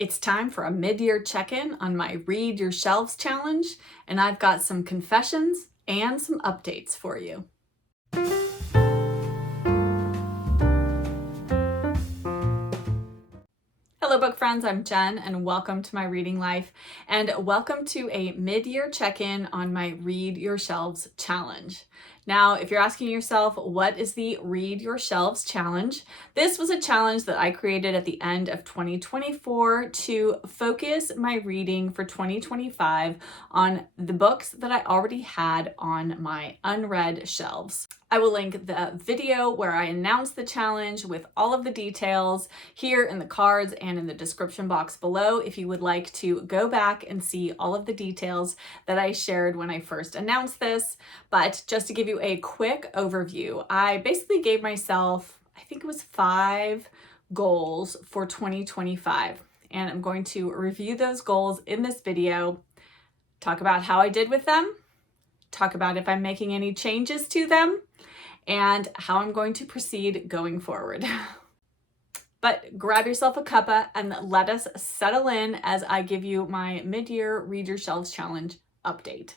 It's time for a mid-year check-in on my Read Your Shelves challenge, and I've got some confessions and some updates for you. Hello book friends, I'm Jen and welcome to my reading life and welcome to a mid-year check-in on my Read Your Shelves challenge. Now, if you're asking yourself, what is the Read Your Shelves challenge? This was a challenge that I created at the end of 2024 to focus my reading for 2025 on the books that I already had on my unread shelves. I will link the video where I announced the challenge with all of the details here in the cards and in the description box below if you would like to go back and see all of the details that I shared when I first announced this. But just to give you a quick overview, I basically gave myself, I think it was 5 goals for 2025. And I'm going to review those goals in this video, talk about how I did with them, talk about if I'm making any changes to them, and how I'm going to proceed going forward. But grab yourself a cuppa and let us settle in as I give you my mid-year Read Your Shelves challenge update.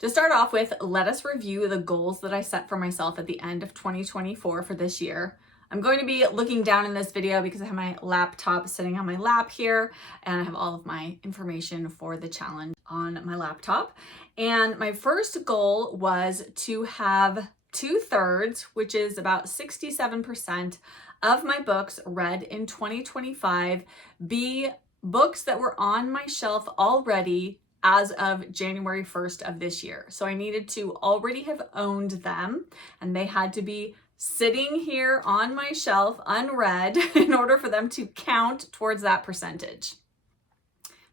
To start off with, let us review the goals that I set for myself at the end of 2024 for this year. I'm going to be looking down in this video because I have my laptop sitting on my lap here and I have all of my information for the challenge on my laptop. And my first goal was to have 2/3, which is about 67% of my books read in 2025 be books that were on my shelf already as of January 1st of this year. So I needed to already have owned them and they had to be sitting here on my shelf unread in order for them to count towards that percentage.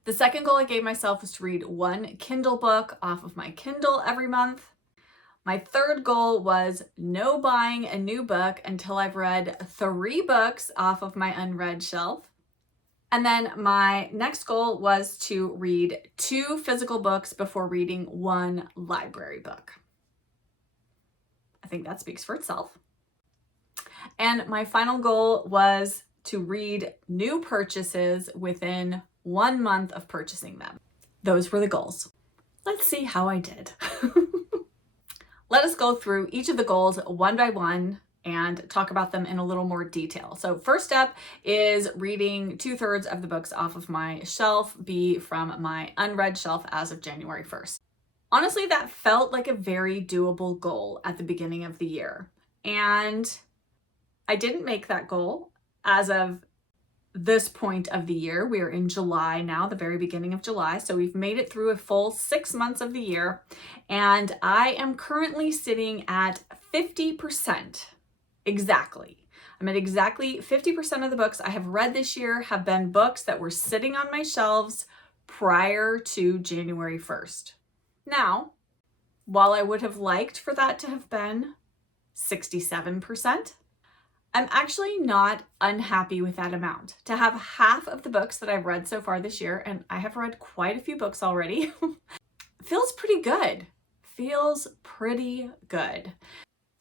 The second goal I gave myself was to read 1 Kindle book off of my Kindle every month. My third goal was no buying a new book until I've read 3 books off of my unread shelf. And then my next goal was to read 2 physical books before reading 1 library book. I think that speaks for itself. And my final goal was to read new purchases within 1 month of purchasing them. Those were the goals. Let's see how I did. Let us go through each of the goals one by one and talk about them in a little more detail. So first up is reading 2/3 of the books off of my shelf be from my unread shelf as of January 1st. Honestly, that felt like a very doable goal at the beginning of the year. And I didn't make that goal as of this point of the year. We are in July now, the very beginning of July. So we've made it through a full 6 months of the year. And I am currently sitting at 50%. Exactly. I'm at exactly 50% of the books I have read this year have been books that were sitting on my shelves prior to January 1st. Now, while I would have liked for that to have been 67%, I'm actually not unhappy with that amount. To have half of the books that I've read so far this year, and I have read quite a few books already, feels pretty good. Feels pretty good.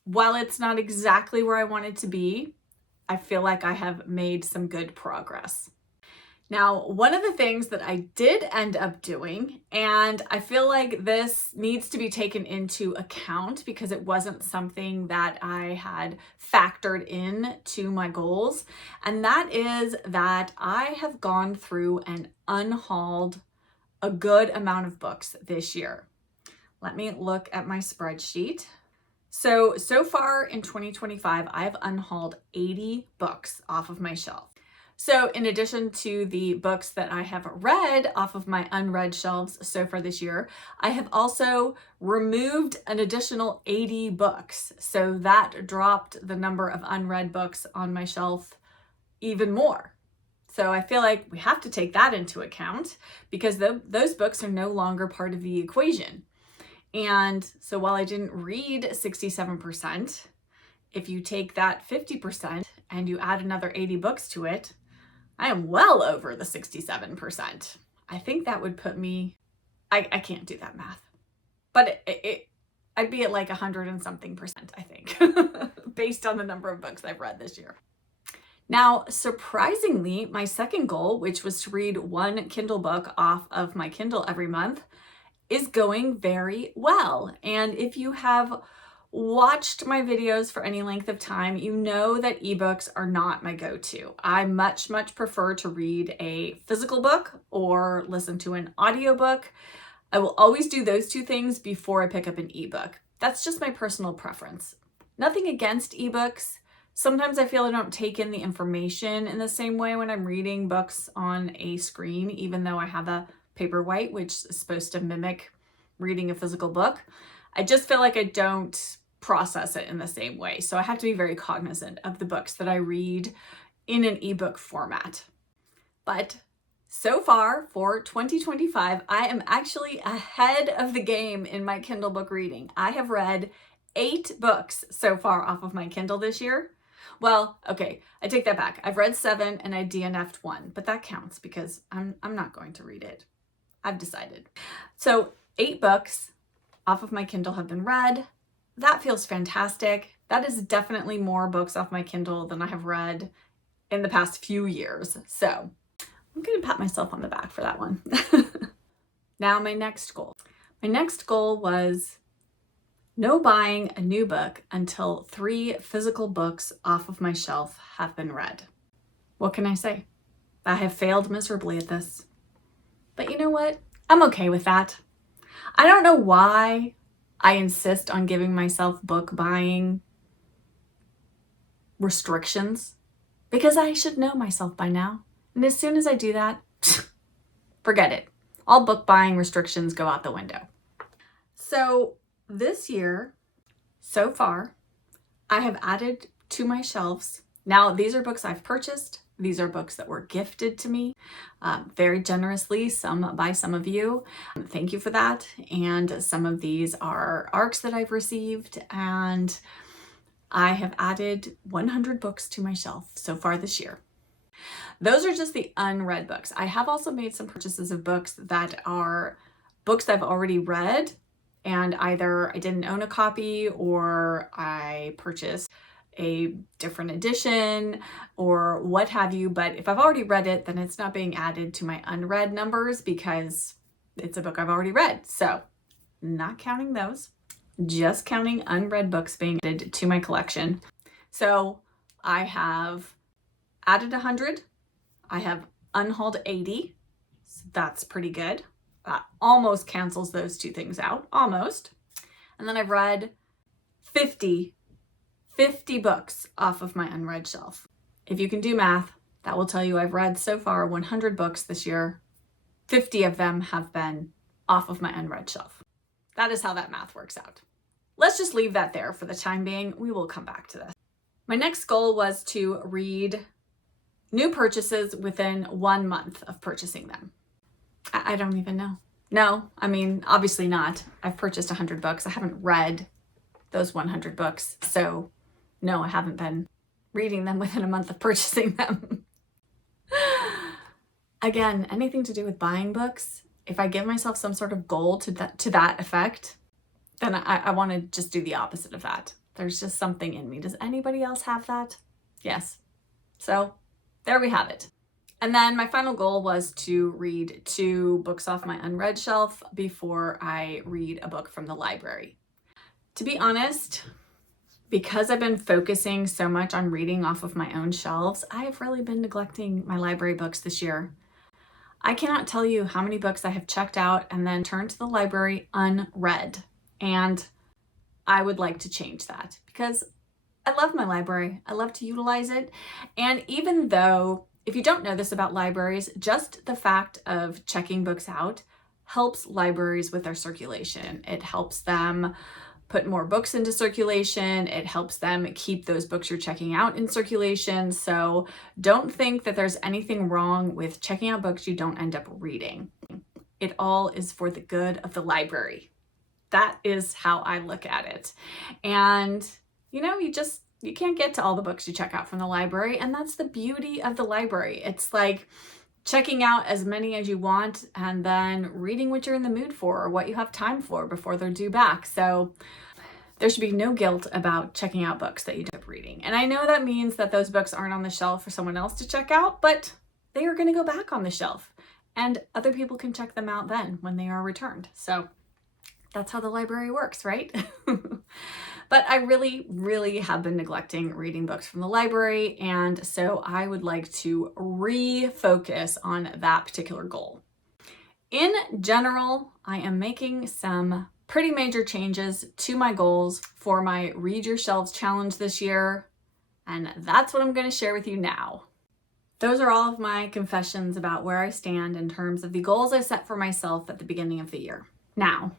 While it's not exactly where I want it to be, I feel like I have made some good progress. Now, one of the things that I did end up doing, and I feel like this needs to be taken into account because it wasn't something that I had factored in to my goals, and that is that I have gone through and unhauled a good amount of books this year. Let me look at my spreadsheet. So far in 2025, I've unhauled 80 books off of my shelf. So in addition to the books that I have read off of my unread shelves so far this year, I have also removed an additional 80 books. So that dropped the number of unread books on my shelf even more. So I feel like we have to take that into account because those books are no longer part of the equation. And so while I didn't read 67%, if you take that 50% and you add another 80 books to it, I am well over the 67%. I think that would put me, I can't do that math, but I'd be at like 100 and something percent, I think, based on the number of books I've read this year. Now, surprisingly, my second goal, which was to read one Kindle book off of my Kindle every month, is going very well. And if you have watched my videos for any length of time, you know that ebooks are not my go-to. I much prefer to read a physical book or listen to an audiobook. I will always do those two things before I pick up an ebook. That's just my personal preference. Nothing against ebooks. Sometimes I feel I don't take in the information in the same way when I'm reading books on a screen, even though I have a Paperwhite, which is supposed to mimic reading a physical book. I just feel like I don't process it in the same way. So I have to be very cognizant of the books that I read in an ebook format. But so far for 2025, I am actually ahead of the game in my Kindle book reading. I have read 8 books so far off of my Kindle this year. Well, okay, I take that back. I've read 7 and I DNF'd 1, but that counts because I'm not going to read it. I've decided. So 8 books off of my Kindle have been read. That feels fantastic. That is definitely more books off my Kindle than I have read in the past few years. So I'm going to pat myself on the back for that one. Now my next goal. My next goal was no buying a new book until 3 physical books off of my shelf have been read. What can I say? I have failed miserably at this. But you know what? I'm okay with that. I don't know why I insist on giving myself book buying restrictions, because I should know myself by now. And as soon as I do that, forget it. All book buying restrictions go out the window. So this year, so far, I have added to my shelves. Now, these are books I've purchased. These are books that were gifted to me very generously, some by some of you. Thank you for that. And some of these are ARCs that I've received, and I have added 100 books to my shelf so far this year. Those are just the unread books. I have also made some purchases of books that are books I've already read, and either I didn't own a copy or I purchased a different edition or what have you. But if I've already read it, then it's not being added to my unread numbers because it's a book I've already read. So not counting those, just counting unread books being added to my collection. So I have added 100. I have unhauled 80. So that's pretty good. That almost cancels those two things out, almost. And then I've read 50 books off of my unread shelf. If you can do math, that will tell you I've read so far 100 books this year. 50 of them have been off of my unread shelf. That is how that math works out. Let's just leave that there for the time being. We will come back to this. My next goal was to read new purchases within 1 month of purchasing them. I don't even know. No, I mean, obviously not. I've purchased 100 books. I haven't read those 100 books. So no, I haven't been reading them within a month of purchasing them. Again, anything to do with buying books, if I give myself some sort of goal to that effect, then I want to just do the opposite of that. There's just something in me. Does anybody else have that? Yes. So there we have it. And then my final goal was to read 2 books off my unread shelf before I read a book from the library. To be honest, because I've been focusing so much on reading off of my own shelves, I have really been neglecting my library books this year. I cannot tell you how many books I have checked out and then turned to the library unread. And I would like to change that because I love my library. I love to utilize it. And even though, if you don't know this about libraries, just the fact of checking books out helps libraries with their circulation. It helps them put more books into circulation. It helps them keep those books you're checking out in circulation. So don't think that there's anything wrong with checking out books you don't end up reading. It all is for the good of the library. That is how I look at it. And you know, you can't get to all the books you check out from the library, and that's the beauty of the library. It's like checking out as many as you want and then reading what you're in the mood for or what you have time for before they're due back. So There should be no guilt about checking out books that you end up reading. And I know that means that those books aren't on the shelf for someone else to check out, but they are going to go back on the shelf and other people can check them out then when they are returned. So that's how the library works, right? But I really have been neglecting reading books from the library, and so I would like to refocus on that particular goal. In general, I am making some pretty major changes to my goals for my Read Your Shelves challenge this year, and that's what I'm going to share with you now. Those are all of my confessions about where I stand in terms of the goals I set for myself at the beginning of the year. Now,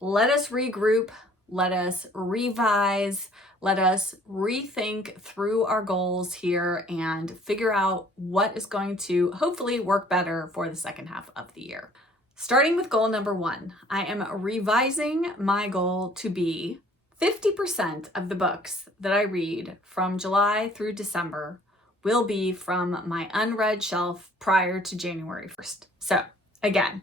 let us regroup, let us revise, let us rethink through our goals here and figure out what is going to hopefully work better for the second half of the year. Starting with goal number 1, I am revising my goal to be 50% of the books that I read from July through December will be from my unread shelf prior to January 1st. So again,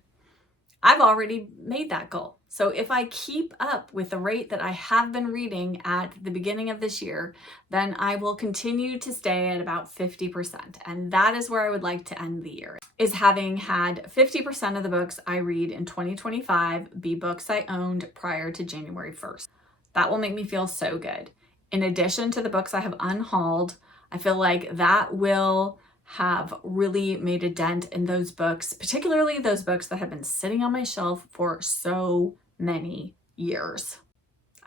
I've already made that goal. So if I keep up with the rate that I have been reading at the beginning of this year, then I will continue to stay at about 50%. And that is where I would like to end the year, is having had 50% of the books I read in 2025 be books I owned prior to January 1st. That will make me feel so good. In addition to the books I have unhauled, I feel like that will have really made a dent in those books, particularly those books that have been sitting on my shelf for so many years.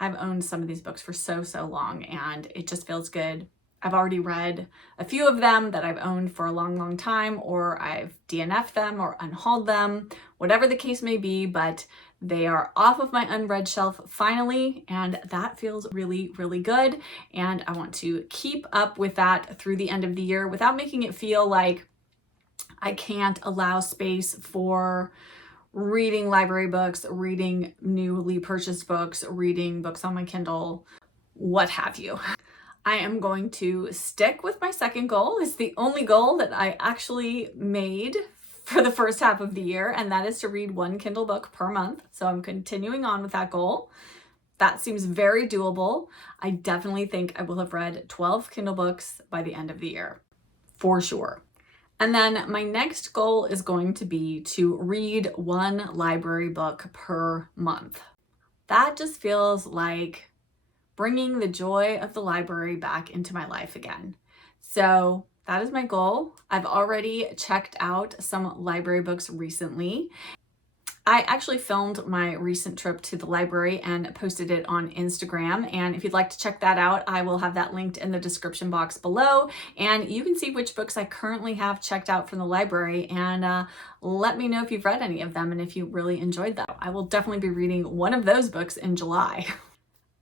I've owned some of these books for so long, and it just feels good. I've already read a few of them that I've owned for a long time, or I've DNF'd them or unhauled them, whatever the case may be, but they are off of my unread shelf finally, and that feels really good. And I want to keep up with that through the end of the year without making it feel like I can't allow space for reading library books, reading newly purchased books, reading books on my Kindle, what have you. I am going to stick with my second goal. It's the only goal that I actually made for the first half of the year, and that is to read 1 Kindle book per month. So I'm continuing on with that goal. That seems very doable. I definitely think I will have read 12 Kindle books by the end of the year, for sure. And then my next goal is going to be to read 1 library book per month. That just feels like bringing the joy of the library back into my life again. So that is my goal. I've already checked out some library books recently. I actually filmed my recent trip to the library and posted it on Instagram. And if you'd like to check that out, I will have that linked in the description box below. And you can see which books I currently have checked out from the library, and let me know if you've read any of them and if you really enjoyed them. I will definitely be reading one of those books in July.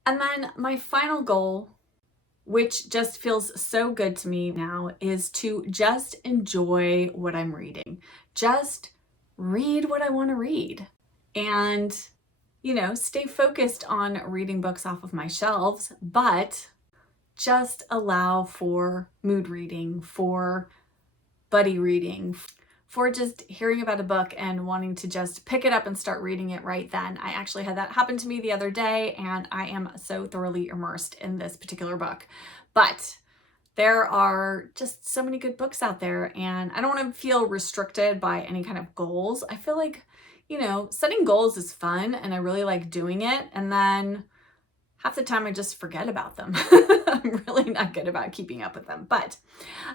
And then my final goal, which just feels so good to me now, is to just enjoy what I'm reading. Just read what I want to read and, stay focused on reading books off of my shelves, but just allow for mood reading, for buddy reading, for just hearing about a book and wanting to just pick it up and start reading it right then. I actually had that happen to me the other day, and I am so thoroughly immersed in this particular book. But there are just so many good books out there, and I don't want to feel restricted by any kind of goals. I feel like, setting goals is fun, and I really like doing it, and then half the time I just forget about them. I'm really not good about keeping up with them, but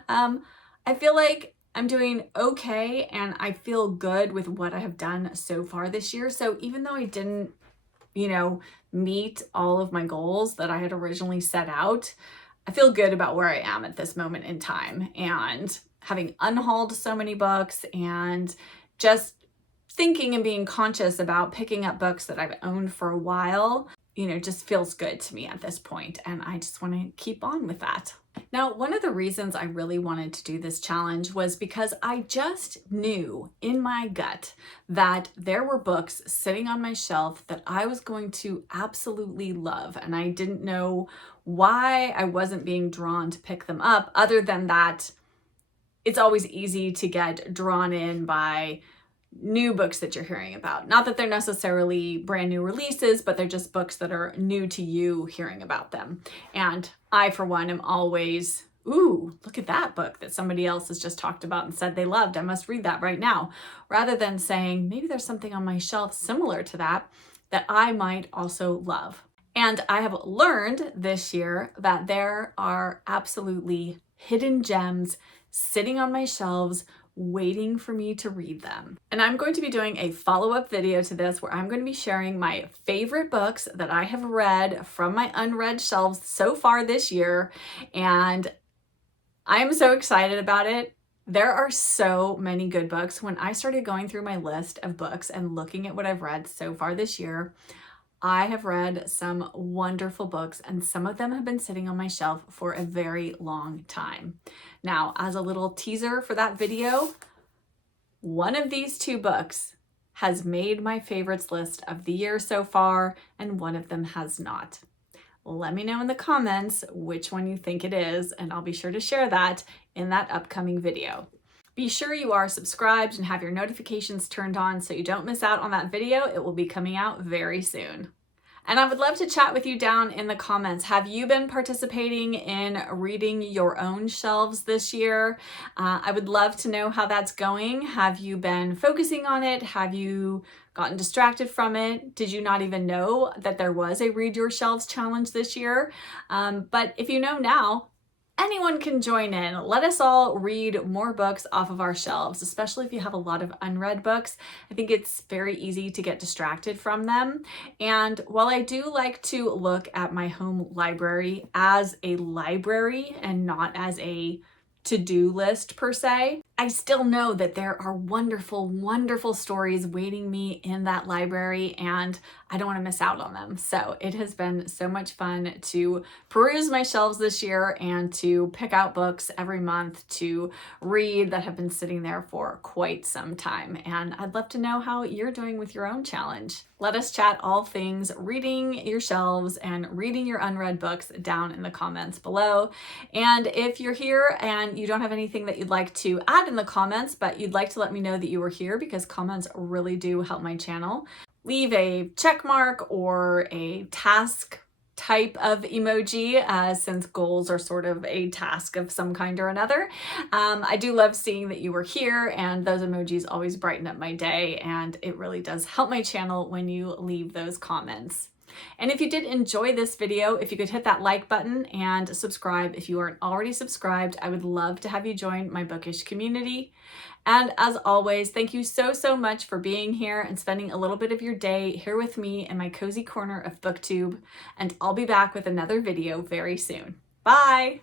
I feel like I'm doing okay, and I feel good with what I have done so far this year. So even though I didn't, meet all of my goals that I had originally set out, I feel good about where I am at this moment in time, and having unhauled so many books and just thinking and being conscious about picking up books that I've owned for a while, just feels good to me at this point, and I just want to keep on with that. Now, one of the reasons I really wanted to do this challenge was because I just knew in my gut that there were books sitting on my shelf that I was going to absolutely love, and I didn't know why I wasn't being drawn to pick them up, other than that it's always easy to get drawn in by new books that you're hearing about. Not that they're necessarily brand new releases, but they're just books that are new to you hearing about them. And I, for one, am always, ooh, look at that book that somebody else has just talked about and said they loved. I must read that right now. Rather than saying, maybe there's something on my shelf similar to that I might also love. And I have learned this year that there are absolutely hidden gems sitting on my shelves waiting for me to read them. And I'm going to be doing a follow-up video to this where I'm going to be sharing my favorite books that I have read from my unread shelves so far this year. And I am so excited about it. There are so many good books. When I started going through my list of books and looking at what I've read so far this year, I have read some wonderful books, and some of them have been sitting on my shelf for a very long time. Now, as a little teaser for that video, one of these two books has made my favorites list of the year so far, and one of them has not. Let me know in the comments which one you think it is, and I'll be sure to share that in that upcoming video. Be sure you are subscribed and have your notifications turned on so you don't miss out on that video. It will be coming out very soon. And I would love to chat with you down in the comments. Have you been participating in reading your own shelves this year? I would love to know how that's going. Have you been focusing on it? Have you gotten distracted from it? Did you not even know that there was a Read Your Shelves challenge this year? But if you know now, anyone can join in. Let us all read more books off of our shelves, especially if you have a lot of unread books. I think it's very easy to get distracted from them. And while I do like to look at my home library as a library and not as a to-do list per se, I still know that there are wonderful, wonderful stories waiting me in that library, and I don't want to miss out on them. So it has been so much fun to peruse my shelves this year and to pick out books every month to read that have been sitting there for quite some time. And I'd love to know how you're doing with your own challenge. Let us chat all things reading your shelves and reading your unread books down in the comments below. And if you're here and you don't have anything that you'd like to add in the comments, but you'd like to let me know that you were here, because comments really do help my channel, leave a check mark or a task type of emoji, since goals are sort of a task of some kind or another. I do love seeing that you were here, and those emojis always brighten up my day, and it really does help my channel when you leave those comments. And if you did enjoy this video, if you could hit that like button and subscribe if you aren't already subscribed, I would love to have you join my bookish community. And as always, thank you so, so much for being here and spending a little bit of your day here with me in my cozy corner of booktube. And I'll be back with another video very soon. Bye!